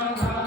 সংসার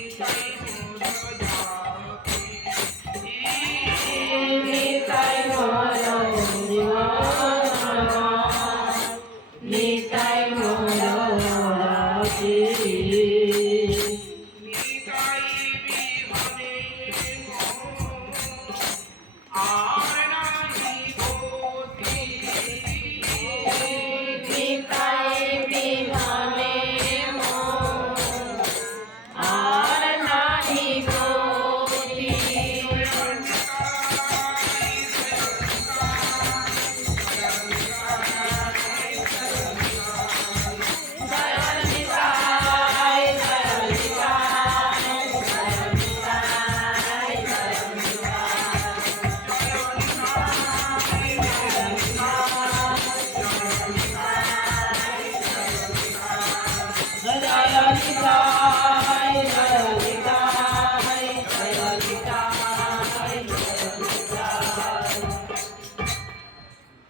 you.